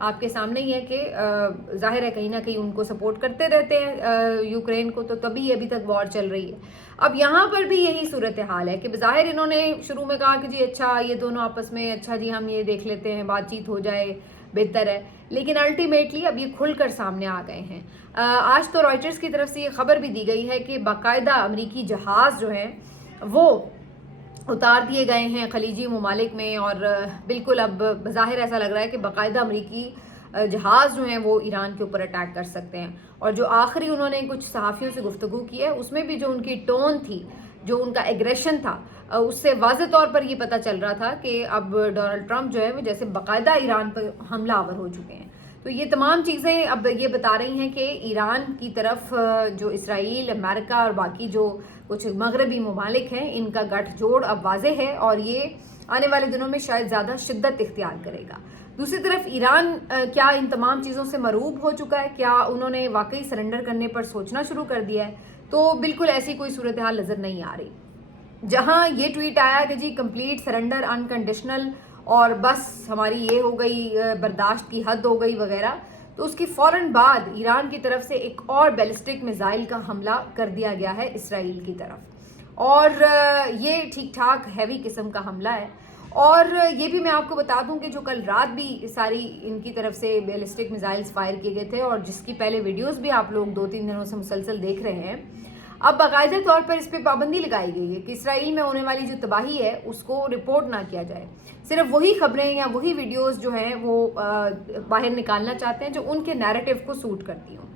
آپ کے سامنے ہی ہے کہ ظاہر ہے کہیں نہ کہیں ان کو سپورٹ کرتے رہتے ہیں یوکرین کو، تو تبھی ابھی تک وار چل رہی ہے۔ اب یہاں پر بھی یہی صورتحال ہے کہ بظاہر انہوں نے شروع میں کہا کہ جی اچھا یہ دونوں آپس میں اچھا جی ہم یہ دیکھ لیتے ہیں، بات چیت ہو جائے بہتر ہے، لیکن الٹیمیٹلی اب یہ کھل کر سامنے آ گئے ہیں۔ آج تو رائٹرز کی طرف سے یہ خبر بھی دی گئی ہے کہ باقاعدہ امریکی جہاز جو ہیں وہ اتار دیے گئے ہیں خلیجی ممالک میں، اور بالکل اب بظاہر ایسا لگ رہا ہے کہ باقاعدہ امریکی جہاز جو ہیں وہ ایران کے اوپر اٹیک کر سکتے ہیں۔ اور جو آخری انہوں نے کچھ صحافیوں سے گفتگو کی ہے اس میں بھی جو ان کی ٹون تھی، جو ان کا ایگریشن تھا، اس سے واضح طور پر یہ پتہ چل رہا تھا کہ اب ڈونلڈ ٹرمپ جو ہے وہ جیسے باقاعدہ ایران پر حملہ آور ہو چکے ہیں۔ تو یہ تمام چیزیں اب یہ بتا رہی ہیں کہ ایران کی طرف جو اسرائیل، امریکہ اور باقی جو کچھ مغربی ممالک ہیں ان کا گٹھ جوڑ اب واضح ہے، اور یہ آنے والے دنوں میں شاید زیادہ شدت اختیار کرے گا۔ دوسری طرف ایران کیا ان تمام چیزوں سے مرعوب ہو چکا ہے؟ کیا انہوں نے واقعی سرنڈر کرنے پر سوچنا شروع کر دیا ہے؟ تو بالکل ایسی کوئی صورتحال نظر نہیں آ رہی۔ جہاں یہ ٹویٹ آیا کہ جی کمپلیٹ سرنڈر انکنڈیشنل اور بس ہماری یہ ہو گئی، برداشت کی حد ہو گئی وغیرہ، تو اس کی فوراً بعد ایران کی طرف سے ایک اور بیلسٹک میزائل کا حملہ کر دیا گیا ہے اسرائیل کی طرف، اور یہ ٹھیک ٹھاک ہیوی قسم کا حملہ ہے۔ اور یہ بھی میں آپ کو بتا دوں کہ جو کل رات بھی ساری ان کی طرف سے بیلسٹک میزائلز فائر کیے گئے تھے، اور جس کی پہلے ویڈیوز بھی آپ لوگ 2-3 دنوں سے مسلسل دیکھ رہے ہیں، اب باقاعدہ طور پر اس پہ پابندی لگائی گئی ہے کہ اسرائیل میں ہونے والی جو تباہی ہے اس کو رپورٹ نہ کیا جائے۔ صرف وہی خبریں یا وہی ویڈیوز جو ہیں وہ باہر نکالنا چاہتے ہیں جو ان کے نیریٹو کو سوٹ کرتی ہوں۔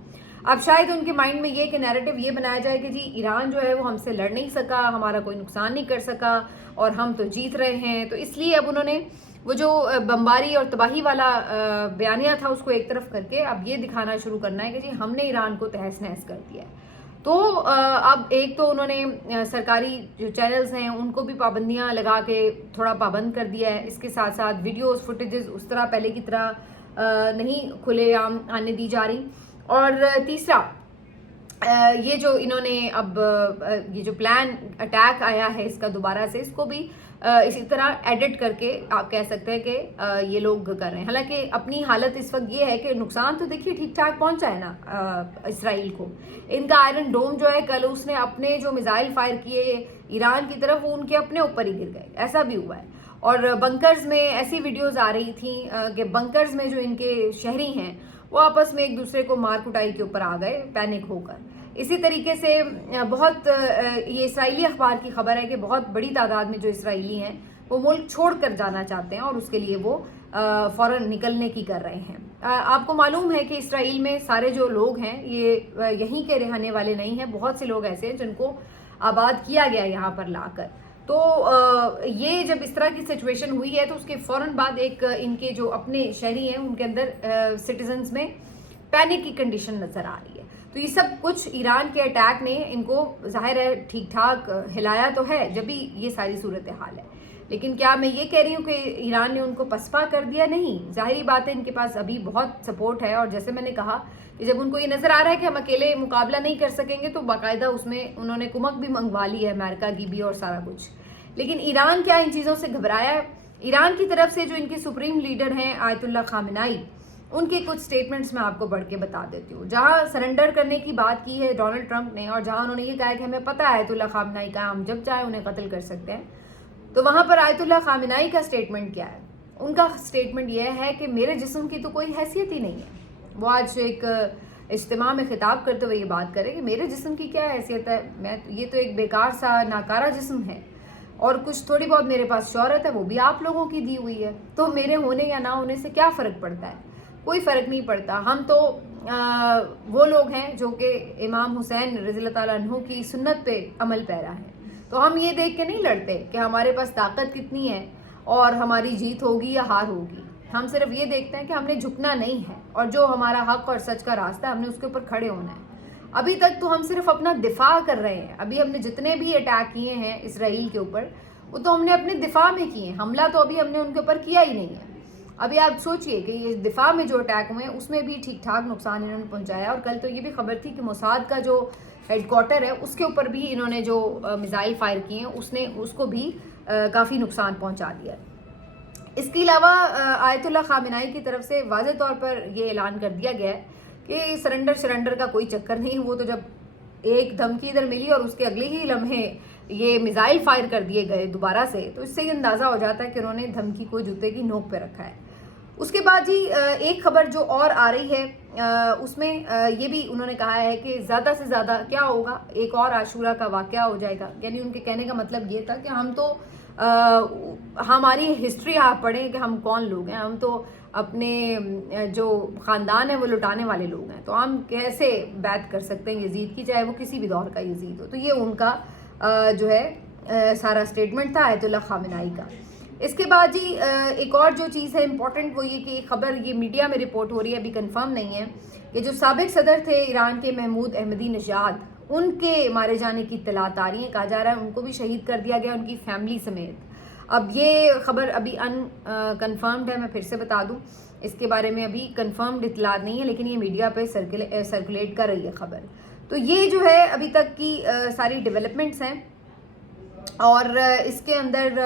اب شاید ان کے مائنڈ میں یہ کہ نیریٹو یہ بنایا جائے کہ جی ایران جو ہے وہ ہم سے لڑ نہیں سکا، ہمارا کوئی نقصان نہیں کر سکا اور ہم تو جیت رہے ہیں، تو اس لیے اب انہوں نے وہ جو بمباری اور تباہی والا بیانیہ تھا اس کو ایک طرف کر کے اب یہ دکھانا شروع کرنا ہے کہ جی ہم نے ایران کو تہس نہس کر دیا ہے۔ تو اب ایک تو انہوں نے سرکاری جو چینلز ہیں ان کو بھی پابندیاں لگا کے تھوڑا پابند کر دیا ہے، اس کے ساتھ ساتھ ویڈیوز فوٹیجز اس طرح پہلے کی طرح نہیں کھلے عام آنے دی جا رہی، اور تیسرا یہ جو انہوں نے اب یہ جو پلان اٹیک آیا ہے اس کا دوبارہ سے، اس کو بھی اسی طرح ایڈٹ کر کے آپ کہہ سکتے ہیں کہ یہ لوگ کر رہے ہیں۔ حالانکہ اپنی حالت اس وقت یہ ہے کہ نقصان تو دیکھیے ٹھیک ٹھاک پہنچا ہے نا اسرائیل کو۔ ان کا آئرن ڈوم جو ہے کل اس نے اپنے جو میزائل فائر کیے ایران کی طرف وہ ان کے اپنے اوپر ہی گر گئے، ایسا بھی ہوا ہے۔ اور بنکرز میں ایسی ویڈیوز آ رہی تھیں کہ بنکرز میں جو ان کے شہری ہیں وہ آپس میں ایک دوسرے کو مار کٹائی کے اوپر آ گئے پینک ہو کر۔ اسی طریقے سے بہت یہ اسرائیلی اخبار کی خبر ہے کہ بہت بڑی تعداد میں جو اسرائیلی ہیں وہ ملک چھوڑ کر جانا چاہتے ہیں اور اس کے لیے وہ فوراً نکلنے کی کر رہے ہیں۔ آپ کو معلوم ہے کہ اسرائیل میں سارے جو لوگ ہیں یہ یہیں کے رہنے والے نہیں ہیں، بہت سے لوگ ایسے ہیں جن کو آباد کیا گیا یہاں پر لا کر۔ تو یہ جب اس طرح کی سچویشن ہوئی ہے تو اس کے فوراً بعد ایک ان کے جو اپنے شہری ہیں ان کے اندر سٹیزنز میں پینک کی کنڈیشن نظر آ رہی ہے۔ تو یہ سب کچھ ایران کے اٹیک نے ان کو ظاہر ہے ٹھیک ٹھاک ہلایا تو ہے جب بھی یہ ساری صورتحال ہے، لیکن کیا میں یہ کہہ رہی ہوں کہ ایران نے ان کو پسپا کر دیا؟ نہیں، ظاہری بات ہے ان کے پاس ابھی بہت سپورٹ ہے، اور جیسے میں نے کہا کہ جب ان کو یہ نظر آ رہا ہے کہ ہم اکیلے مقابلہ نہیں کر سکیں گے تو باقاعدہ اس میں انہوں نے کمک بھی منگوا لی ہے امریکہ کی بھی اور سارا کچھ۔ لیکن ایران کیا ان چیزوں سے گھبرایا ہے؟ ایران کی طرف سے جو ان کے سپریم لیڈر ہیں آیت اللہ خامنائی، ان کے کچھ سٹیٹمنٹس میں آپ کو پڑھ کے بتا دیتی ہوں۔ جہاں سرنڈر کرنے کی بات کی ہے ڈونلڈ ٹرمپ نے، اور جہاں انہوں نے یہ کہا ہے کہ ہمیں پتہ ہے آیت اللہ خامنائی کا، ہم جب چاہیں انہیں قتل کر سکتے ہیں، تو وہاں پر آیت اللہ خامنائی کا سٹیٹمنٹ کیا ہے؟ ان کا سٹیٹمنٹ یہ ہے کہ میرے جسم کی تو کوئی حیثیت ہی نہیں ہے۔ وہ آج ایک اجتماع میں خطاب کرتے ہوئے یہ بات کرے کہ میرے جسم کی کیا حیثیت ہے، یہ تو ایک بیکار سا ناکارہ جسم ہے، اور کچھ تھوڑی بہت میرے پاس شہرت ہے وہ بھی آپ لوگوں کی دی ہوئی ہے، تو میرے ہونے یا نہ ہونے سے کیا فرق پڑتا ہے؟ کوئی فرق نہیں پڑتا۔ ہم تو وہ لوگ ہیں جو کہ امام حسین رضی اللہ تعالیٰ عنہ کی سنت پہ عمل پیرا ہیں، تو ہم یہ دیکھ کے نہیں لڑتے کہ ہمارے پاس طاقت کتنی ہے اور ہماری جیت ہوگی یا ہار ہوگی۔ ہم صرف یہ دیکھتے ہیں کہ ہم نے جھکنا نہیں ہے، اور جو ہمارا حق اور سچ کا راستہ ہے ہم نے اس کے اوپر کھڑے ہونا ہے۔ ابھی تک تو ہم صرف اپنا دفاع کر رہے ہیں، ابھی ہم نے جتنے بھی اٹیک کیے ہیں اسرائیل کے اوپر وہ تو ہم نے اپنے دفاع میں کیے ہیں، حملہ تو ابھی ہم نے ان کے اوپر کیا ہی نہیں ہے۔ ابھی آپ سوچئے کہ یہ دفاع میں جو اٹیک ہوئے ہیں اس میں بھی ٹھیک ٹھاک نقصان انہوں نے پہنچایا، اور کل تو یہ بھی خبر تھی کہ موساد کا جو ہیڈ کوارٹر ہے اس کے اوپر بھی انہوں نے جو میزائل فائر کیے ہیں اس کو بھی کافی نقصان پہنچا دیا ہے۔ اس کے علاوہ آیت اللہ خامنائی کی طرف سے واضح طور پر یہ اعلان کر دیا گیا ہے کہ سرنڈر کا کوئی چکر نہیں. وہ تو جب ایک دھمکی ادھر ملی اور اس کے اگلے ہی لمحے یہ میزائل فائر کر دیے گئے دوبارہ سے, تو اس سے یہ اندازہ ہو جاتا ہے کہ انہوں نے دھمکی کو جوتے کی نوک پہ رکھا ہے. اس کے بعد جی ایک خبر جو اور آ رہی ہے اس میں یہ بھی انہوں نے کہا ہے کہ زیادہ سے زیادہ کیا ہوگا, ایک اور عاشورہ کا واقعہ ہو جائے گا. یعنی ان کے کہنے کا مطلب یہ تھا کہ ہم تو ہماری ہسٹری آپ پڑھیں کہ ہم کون لوگ ہیں, ہم تو اپنے جو خاندان ہے وہ لٹانے والے لوگ ہیں, تو ہم کیسے بیعت کر سکتے ہیں یزید کی, چاہے وہ کسی بھی دور کا یزید ہو. تو یہ ان کا جو ہے سارا سٹیٹمنٹ تھا آیت اللہ خامنائی کا. اس کے بعد جی ایک اور جو چیز ہے امپورٹنٹ وہ یہ کہ خبر یہ میڈیا میں رپورٹ ہو رہی ہے, ابھی کنفرم نہیں ہے, کہ جو سابق صدر تھے ایران کے محمود احمدی نژاد, ان کے مارے جانے کی اطلاعات آ رہی ہیں. کہا جا رہا ہے ان کو بھی شہید کر دیا گیا, ان کی فیملی سمیت. اب یہ خبر ابھی کنفرمڈ ہے, میں پھر سے بتا دوں اس کے بارے میں ابھی کنفرمڈ اطلاعات نہیں ہے, لیکن یہ میڈیا پہ سرکولیٹ کر رہی ہے خبر. تو یہ جو ہے ابھی تک کی ساری ڈیولپمنٹس ہیں, اور اس کے اندر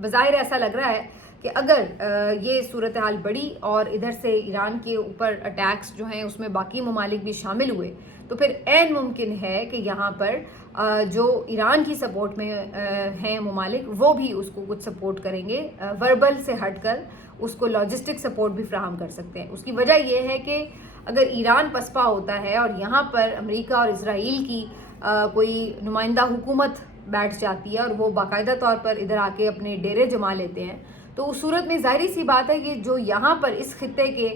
بظاہر ایسا لگ رہا ہے کہ اگر یہ صورتحال بڑھی اور ادھر سے ایران کے اوپر اٹیکس جو ہیں اس میں باقی ممالک بھی شامل ہوئے, تو پھر عین ممکن ہے کہ یہاں پر جو ایران کی سپورٹ میں ہیں ممالک وہ بھی اس کو کچھ سپورٹ کریں گے, وربل سے ہٹ کر اس کو لاجسٹک سپورٹ بھی فراہم کر سکتے ہیں. اس کی وجہ یہ ہے کہ اگر ایران پسپا ہوتا ہے اور یہاں پر امریکہ اور اسرائیل کی کوئی نمائندہ حکومت بیٹھ جاتی ہے اور وہ باقاعدہ طور پر ادھر آ کے اپنے ڈیرے جما لیتے ہیں, تو اس صورت میں ظاہری سی بات ہے کہ جو یہاں پر اس خطے کے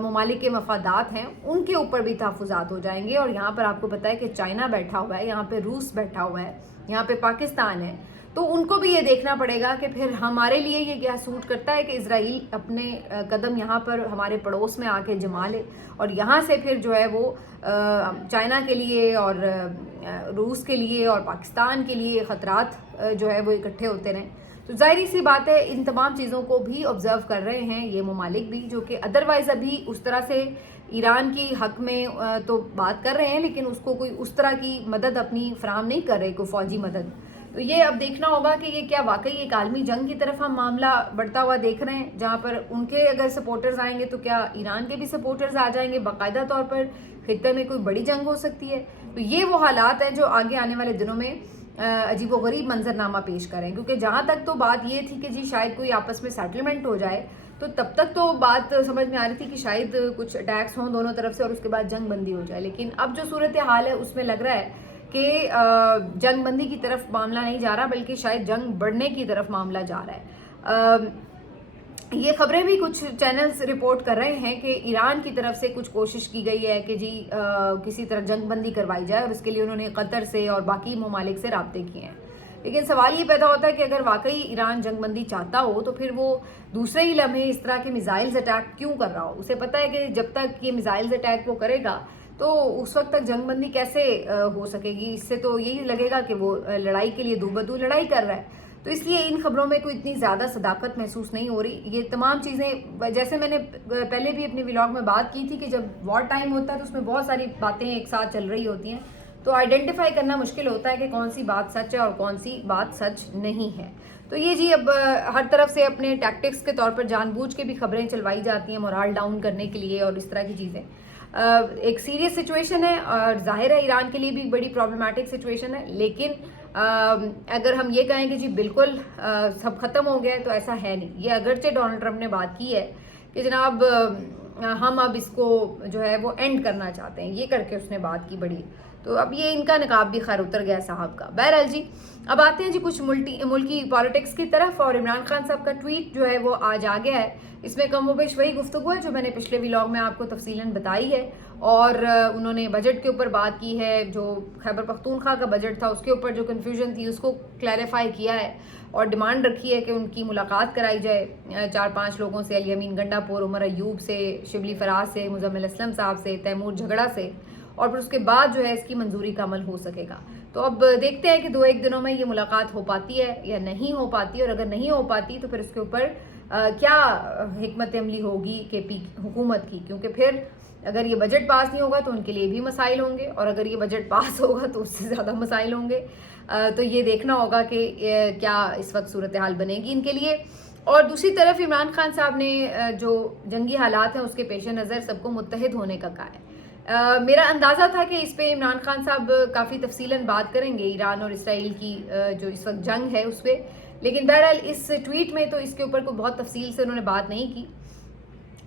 ممالک کے مفادات ہیں ان کے اوپر بھی تحفظات ہو جائیں گے. اور یہاں پر آپ کو پتہ ہے کہ چائنا بیٹھا ہوا ہے, یہاں پہ روس بیٹھا ہوا ہے, یہاں پہ پاکستان ہے, تو ان کو بھی یہ دیکھنا پڑے گا کہ پھر ہمارے لیے یہ کیا سوٹ کرتا ہے کہ اسرائیل اپنے قدم یہاں پر ہمارے پڑوس میں آ کے جما لے, اور یہاں سے پھر جو ہے وہ چائنا کے لیے اور روس کے لیے اور پاکستان کے لیے خطرات جو ہے وہ اکٹھے ہوتے رہیں. تو ظاہری سی بات ہے ان تمام چیزوں کو بھی آبزرو کر رہے ہیں یہ ممالک بھی, جو کہ ادروائز ابھی اس طرح سے ایران کی حق میں تو بات کر رہے ہیں, لیکن اس کو کوئی اس طرح کی مدد اپنی فراہم نہیں کر رہے, کوئی فوجی مدد. تو یہ اب دیکھنا ہوگا کہ یہ کیا واقعی ایک عالمی جنگ کی طرف ہم معاملہ بڑھتا ہوا دیکھ رہے ہیں, جہاں پر ان کے اگر سپورٹرز آئیں گے تو کیا ایران کے بھی سپورٹرز آ جائیں گے, باقاعدہ طور پر خطے میں کوئی بڑی جنگ ہو سکتی ہے. تو یہ وہ حالات ہیں جو آگے آنے والے دنوں میں عجیب و غریب منظرنامہ پیش کریں, کیونکہ جہاں تک تو بات یہ تھی کہ جی شاید کوئی آپس میں سیٹلمنٹ ہو جائے, تو تب تک تو بات سمجھ میں آ رہی تھی کہ شاید کچھ اٹیکس ہوں دونوں طرف سے اور اس کے بعد جنگ بندی ہو جائے. لیکن اب جو صورتحال ہے اس میں لگ رہا ہے کہ جنگ بندی کی طرف معاملہ نہیں جا رہا, بلکہ شاید جنگ بڑھنے کی طرف معاملہ جا رہا ہے. یہ خبریں بھی کچھ چینلز رپورٹ کر رہے ہیں کہ ایران کی طرف سے کچھ کوشش کی گئی ہے کہ جی کسی طرح جنگ بندی کروائی جائے, اور اس کے لیے انہوں نے قطر سے اور باقی ممالک سے رابطے کیے ہیں. لیکن سوال یہ پیدا ہوتا ہے کہ اگر واقعی ایران جنگ بندی چاہتا ہو تو پھر وہ دوسرے ہی لمحے اس طرح کے میزائلز اٹیک کیوں کر رہا ہو. اسے پتہ ہے کہ جب تک یہ میزائلز اٹیک وہ کرے گا تو اس وقت تک جنگ بندی کیسے ہو سکے گی. اس سے تو یہی لگے گا کہ وہ لڑائی کے لیے دو بدو لڑائی کر رہا ہے. تو اس لیے ان خبروں میں کوئی اتنی زیادہ صداقت محسوس نہیں ہو رہی. یہ تمام چیزیں جیسے میں نے پہلے بھی اپنے ولاگ میں بات کی تھی کہ جب وار ٹائم ہوتا ہے تو اس میں بہت ساری باتیں ایک ساتھ چل رہی ہوتی ہیں, تو آئیڈینٹیفائی کرنا مشکل ہوتا ہے کہ کون سی بات سچ ہے اور کون سی بات سچ نہیں ہے. تو یہ جی اب ہر طرف سے اپنے ٹیکٹکس کے طور پر جان بوجھ کے بھی خبریں چلوائی جاتی ہیں مورال ڈاؤن کرنے کے لیے اور اس طرح کی چیزیں. ایک سیریس سچویشن ہے اور ظاہر ہے ایران کے لیے بھی بڑی پرابلمٹک سچویشن ہے, لیکن اگر ہم یہ کہیں کہ جی بالکل سب ختم ہو گیا ہے تو ایسا ہے نہیں. یہ اگرچہ ڈونلڈ ٹرمپ نے بات کی ہے کہ جناب ہم اب اس کو جو ہے وہ اینڈ کرنا چاہتے ہیں, یہ کر کے اس نے بات کی بڑی, تو اب یہ ان کا نقاب بھی خیر اتر گیا صاحب کا. بہرحال جی اب آتے ہیں جی کچھ ملکی پالیٹکس کی طرف, اور عمران خان صاحب کا ٹویٹ جو ہے وہ آج آ گیا ہے. اس میں کم و بیش وہی گفتگو ہے جو میں نے پچھلے ولاگ میں آپ کو تفصیلاً بتائی ہے, اور انہوں نے بجٹ کے اوپر بات کی ہے, جو خیبر پختونخوا کا بجٹ تھا اس کے اوپر جو کنفیوژن تھی اس کو کلیریفائی کیا ہے, اور ڈیمانڈ رکھی ہے کہ ان کی ملاقات کرائی جائے 4-5 لوگوں سے, علی امین گنڈا پور, عمر ایوب سے, شبلی فراز سے, مزمل اسلم صاحب سے, تیمور جھگڑا سے, اور پھر اس کے بعد جو ہے اس کی منظوری کا عمل ہو سکے گا. تو اب دیکھتے ہیں کہ 2-1 دنوں میں یہ ملاقات ہو پاتی ہے یا نہیں ہو پاتی, اور اگر نہیں ہو پاتی تو پھر اس کے اوپر کیا حکمت عملی ہوگی کے پی حکومت کی, کیونکہ پھر اگر یہ بجٹ پاس نہیں ہوگا تو ان کے لیے بھی مسائل ہوں گے, اور اگر یہ بجٹ پاس ہوگا تو اس سے زیادہ مسائل ہوں گے. تو یہ دیکھنا ہوگا کہ کیا اس وقت صورتحال بنے گی ان کے لیے. اور دوسری طرف عمران خان صاحب نے جو جنگی حالات ہیں اس کے پیش نظر سب کو متحد ہونے کا کہا ہے. میرا اندازہ تھا کہ اس پہ عمران خان صاحب کافی تفصیلاً بات کریں گے ایران اور اسرائیل کی جو اس وقت جنگ ہے اس پہ، لیکن بہرحال اس ٹویٹ میں تو اس کے اوپر کوئی بہت تفصیل سے انہوں نے بات نہیں کی.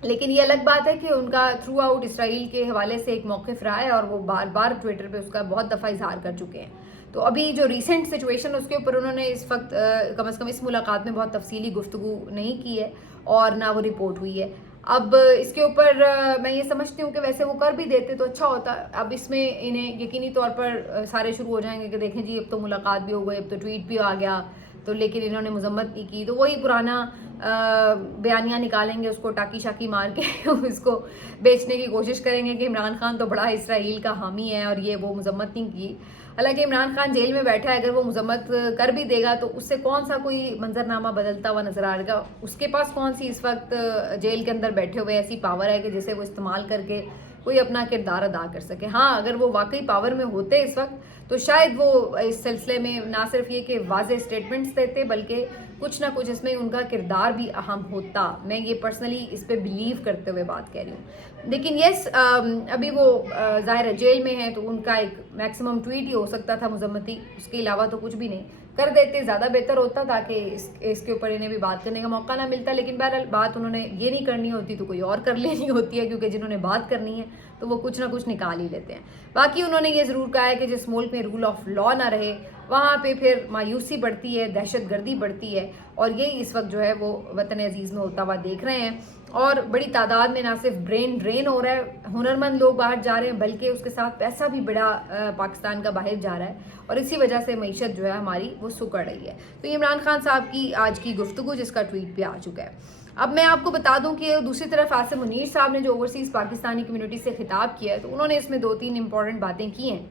لیکن یہ الگ بات ہے کہ ان کا تھرو آؤٹ اسرائیل کے حوالے سے ایک موقف رہا ہے اور وہ بار بار ٹویٹر پہ اس کا بہت دفعہ اظہار کر چکے ہیں. تو ابھی جو ریسنٹ سچویشن اس کے اوپر انہوں نے اس وقت کم از کم اس ملاقات میں بہت تفصیلی گفتگو نہیں کی ہے اور نہ وہ رپورٹ ہوئی ہے. اب اس کے اوپر میں یہ سمجھتی ہوں کہ ویسے وہ کر بھی دیتے تو اچھا ہوتا. اب اس میں انہیں یقینی طور پر سارے شروع ہو جائیں گے کہ دیکھیں جی اب تو ملاقات بھی ہو گئی، اب تو ٹویٹ بھی آ گیا، تو لیکن انہوں نے مذمت نہیں کی، تو وہی پرانا بیانیہ نکالیں گے، اس کو ٹاکی شاکی مار کے اس کو بیچنے کی کوشش کریں گے کہ عمران خان تو بڑا اسرائیل کا حامی ہے اور یہ وہ مذمت نہیں کی. حالانکہ عمران خان جیل میں بیٹھا ہے، اگر وہ مذمت کر بھی دے گا تو اس سے کون سا کوئی منظرنامہ بدلتا ہوا نظر آئے گا. اس کے پاس کون سی اس وقت جیل کے اندر بیٹھے ہوئے ایسی پاور ہے کہ جسے وہ استعمال کر کے کوئی اپنا کردار ادا کر سکے. ہاں اگر وہ واقعی پاور میں ہوتے اس وقت تو شاید وہ اس سلسلے میں نہ صرف یہ کہ واضح سٹیٹمنٹس دیتے بلکہ کچھ نہ کچھ اس میں ان کا کردار بھی اہم ہوتا. میں یہ پرسنلی اس پہ بلیو کرتے ہوئے بات کہہ رہی ہوں. لیکن یس ابھی وہ ظاہر ہے جیل میں ہیں تو ان کا ایک میکسیمم ٹویٹ ہی ہو سکتا تھا مذمتی، اس کے علاوہ تو کچھ بھی نہیں. کر دیتے زیادہ بہتر ہوتا تاکہ اس کے اوپر انہیں بھی بات کرنے کا موقع نہ ملتا. لیکن بہرحال بات انہوں نے یہ نہیں کرنی ہوتی تو کوئی اور کر لینی ہوتی ہے، کیونکہ جنہوں نے بات کرنی ہے تو وہ کچھ نہ کچھ نکال ہی لیتے ہیں. باقی انہوں نے یہ ضرور کہا ہے کہ جس ملک میں رول آف لا نہ رہے وہاں پہ پھر مایوسی بڑھتی ہے، دہشت گردی بڑھتی ہے، اور یہی اس وقت جو ہے وہ وطن عزیز میں ہوتا ہوا دیکھ رہے ہیں. اور بڑی تعداد میں نہ صرف برین ڈرین ہو رہا ہے، ہنرمند لوگ باہر جا رہے ہیں، بلکہ اس کے ساتھ پیسہ بھی بڑا پاکستان کا باہر جا رہا ہے، اور اسی وجہ سے معیشت جو ہے ہماری وہ سکڑ رہی ہے. تو یہ عمران خان صاحب کی آج کی گفتگو جس کا ٹویٹ بھی آ چکا ہے. اب میں آپ کو بتا دوں کہ دوسری طرف عاصم منیر صاحب نے جو اوورسیز پاکستانی کمیونٹی سے خطاب کیا ہے تو انہوں نے اس میں 2-3 امپورٹنٹ باتیں کی ہیں.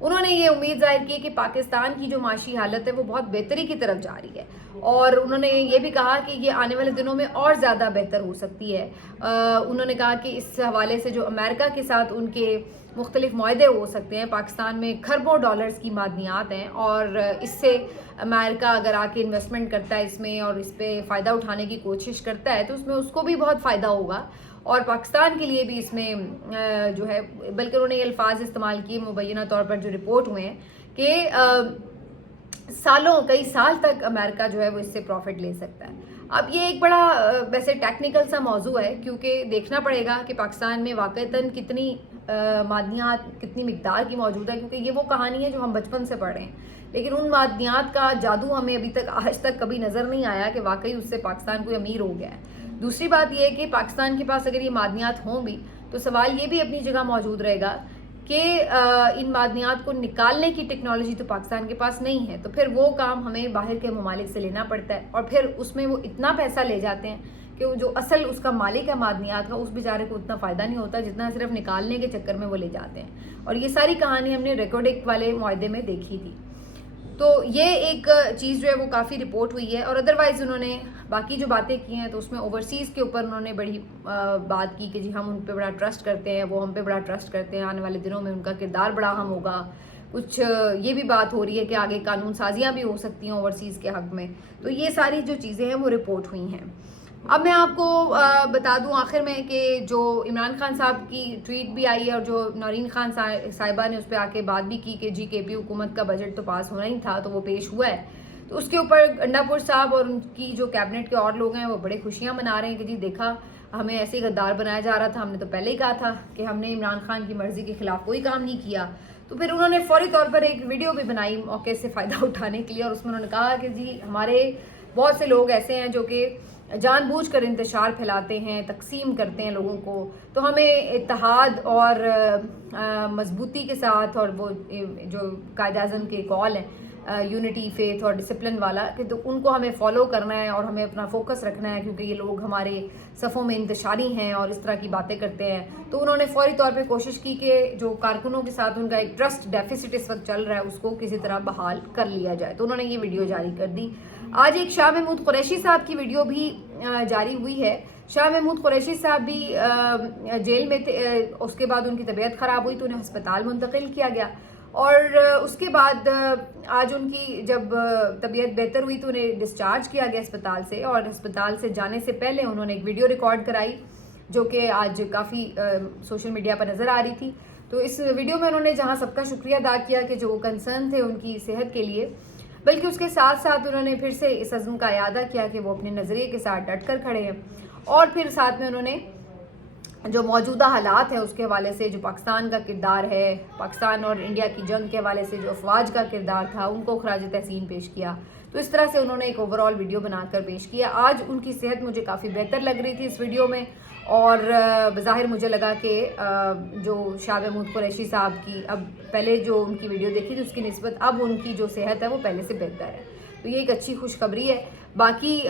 انہوں نے یہ امید ظاہر کی کہ پاکستان کی جو معاشی حالت ہے وہ بہت بہتری کی طرف جا رہی ہے، اور انہوں نے یہ بھی کہا کہ یہ آنے والے دنوں میں اور زیادہ بہتر ہو سکتی ہے. انہوں نے کہا کہ اس حوالے سے جو امریکہ کے ساتھ ان کے مختلف معاہدے ہو سکتے ہیں، پاکستان میں کھربوں ڈالرز کی معدنیات ہیں، اور اس سے امریکہ اگر آ کے انویسٹمنٹ کرتا ہے اس میں اور اس پہ فائدہ اٹھانے کی کوشش کرتا ہے تو اس میں اس کو بھی بہت فائدہ ہوگا، اور پاکستان کے لیے بھی اس میں جو ہے، بلکہ انہوں نے یہ الفاظ استعمال کیے مبینہ طور پر جو رپورٹ ہوئے ہیں کہ کئی سال تک امریکہ جو ہے وہ اس سے پروفٹ لے سکتا ہے. اب یہ ایک بڑا ویسے ٹیکنیکل سا موضوع ہے، کیونکہ دیکھنا پڑے گا کہ پاکستان میں واقعتاً کتنی معدنیات کتنی مقدار کی موجود ہے، کیونکہ یہ وہ کہانی ہے جو ہم بچپن سے پڑھ رہے ہیں، لیکن ان معدنیات کا جادو ہمیں ابھی تک آج تک کبھی نظر نہیں آیا کہ واقعی اس سے پاکستان کوئی امیر ہو گیا ہے. دوسری بات یہ ہے کہ پاکستان کے پاس اگر یہ معدنیات ہوں بھی تو سوال یہ بھی اپنی جگہ موجود رہے گا کہ ان معدنیات کو نکالنے کی ٹیکنالوجی تو پاکستان کے پاس نہیں ہے، تو پھر وہ کام ہمیں باہر کے ممالک سے لینا پڑتا ہے، اور پھر اس میں وہ اتنا پیسہ لے جاتے ہیں کہ وہ جو اصل اس کا مالک ہے معدنیات کا، اس بیچارے کو اتنا فائدہ نہیں ہوتا جتنا صرف نکالنے کے چکر میں وہ لے جاتے ہیں. اور یہ ساری کہانی ہم نے ریکارڈک والے معاہدے میں دیکھی تھی. تو یہ ایک چیز جو ہے وہ کافی رپورٹ ہوئی ہے. اور ادروائز انہوں نے باقی جو باتیں کی ہیں تو اس میں اوورسیز کے اوپر انہوں نے بڑی بات کی کہ جی ہم ان پہ بڑا ٹرسٹ کرتے ہیں، وہ ہم پہ بڑا ٹرسٹ کرتے ہیں، آنے والے دنوں میں ان کا کردار بڑا اہم ہوگا. کچھ یہ بھی بات ہو رہی ہے کہ آگے قانون سازیاں بھی ہو سکتی ہیں اوورسیز کے حق میں. تو یہ ساری جو چیزیں ہیں وہ رپورٹ ہوئی ہیں. اب میں آپ کو بتا دوں آخر میں کہ جو عمران خان صاحب کی ٹویٹ بھی آئی ہے اور جو نورین خان صاحبہ نے اس پہ آ کے بات بھی کی کہ جی کے پی حکومت کا بجٹ تو پاس ہونا ہی تھا تو وہ پیش ہوا ہے، تو اس کے اوپر گنڈا پور صاحب اور ان کی جو کیبنٹ کے اور لوگ ہیں وہ بڑے خوشیاں منا رہے ہیں کہ جی دیکھا ہمیں ایسے ہی غدار بنایا جا رہا تھا، ہم نے تو پہلے ہی کہا تھا کہ ہم نے عمران خان کی مرضی کے خلاف کوئی کام نہیں کیا. تو پھر انہوں نے فوری طور پر ایک ویڈیو بھی بنائی موقع سے فائدہ اٹھانے کے لیے، اور اس میں انہوں نے کہا کہ جی ہمارے بہت سے لوگ ایسے ہیں جو کہ جان بوجھ کر انتشار پھیلاتے ہیں، تقسیم کرتے ہیں لوگوں کو، تو ہمیں اتحاد اور مضبوطی کے ساتھ، اور وہ جو قائد اعظم کے کال ہیں یونٹی فیتھ اور ڈسپلن والا، کہ تو ان کو ہمیں فالو کرنا ہے اور ہمیں اپنا فوکس رکھنا ہے، کیونکہ یہ لوگ ہمارے صفوں میں انتشاری ہیں اور اس طرح کی باتیں کرتے ہیں. تو انہوں نے فوری طور پہ کوشش کی کہ جو کارکنوں کے ساتھ ان کا ایک ٹرسٹ ڈیفیسٹ اس وقت چل رہا ہے اس کو کسی طرح بحال کر لیا جائے. تو انہوں نے یہ ویڈیو جاری کر دی. آج ایک شاہ محمود قریشی صاحب کی ویڈیو بھی جاری ہوئی ہے. شاہ محمود قریشی صاحب بھی جیل میں تھے، اس کے بعد ان کی طبیعت خراب ہوئی تو انہیں ہسپتال منتقل کیا گیا، اور اس کے بعد آج ان کی جب طبیعت بہتر ہوئی تو انہیں ڈسچارج کیا گیا اسپتال سے، اور اسپتال سے جانے سے پہلے انہوں نے ایک ویڈیو ریکارڈ کرائی جو کہ آج کافی سوشل میڈیا پر نظر آ رہی تھی. تو اس ویڈیو میں انہوں نے جہاں سب کا شکریہ ادا کیا کہ جو وہ کنسرن تھے ان کی صحت کے لیے، بلکہ اس کے ساتھ ساتھ انہوں نے پھر سے اس عزم کا اعادہ کیا کہ وہ اپنے نظریے کے ساتھ ڈٹ کر کھڑے ہیں. اور پھر ساتھ میں انہوں نے جو موجودہ حالات ہیں اس کے حوالے سے جو پاکستان کا کردار ہے، پاکستان اور انڈیا کی جنگ کے حوالے سے جو افواج کا کردار تھا، ان کو خراج تحسین پیش کیا. تو اس طرح سے انہوں نے ایک اوورآل ویڈیو بنا کر پیش کیا. آج ان کی صحت مجھے کافی بہتر لگ رہی تھی اس ویڈیو میں، اور بظاہر مجھے لگا کہ جو شاہ محمود قریشی صاحب کی اب پہلے جو ان کی ویڈیو دیکھی تھی اس کی نسبت اب ان کی جو صحت ہے وہ پہلے سے بہتر ہے. تو یہ ایک اچھی خوشخبری ہے. باقی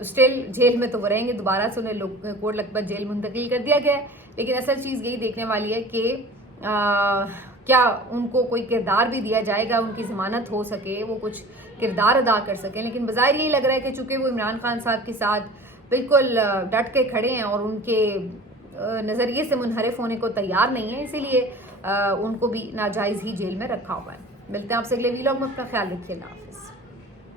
اسٹل جیل میں تو وہ رہیں گے، دوبارہ سے انہیں کوٹ لکھپت جیل منتقل کر دیا گیا ہے، لیکن اصل چیز یہی دیکھنے والی ہے کہ کیا ان کو کوئی کردار بھی دیا جائے گا، ان کی ضمانت ہو سکے، وہ کچھ کردار ادا کر سکیں. لیکن بظاہر یہی لگ رہا ہے کہ چونکہ وہ عمران خان صاحب کے ساتھ بالکل ڈٹ کے کھڑے ہیں اور ان کے نظریے سے منحرف ہونے کو تیار نہیں ہیں، اسی لیے ان کو بھی ناجائز ہی جیل میں رکھا ہوا ہے. ملتے ہیں آپ سے اگلے ویلاگ میں، اپنا خیال رکھیے. اللہ حافظ.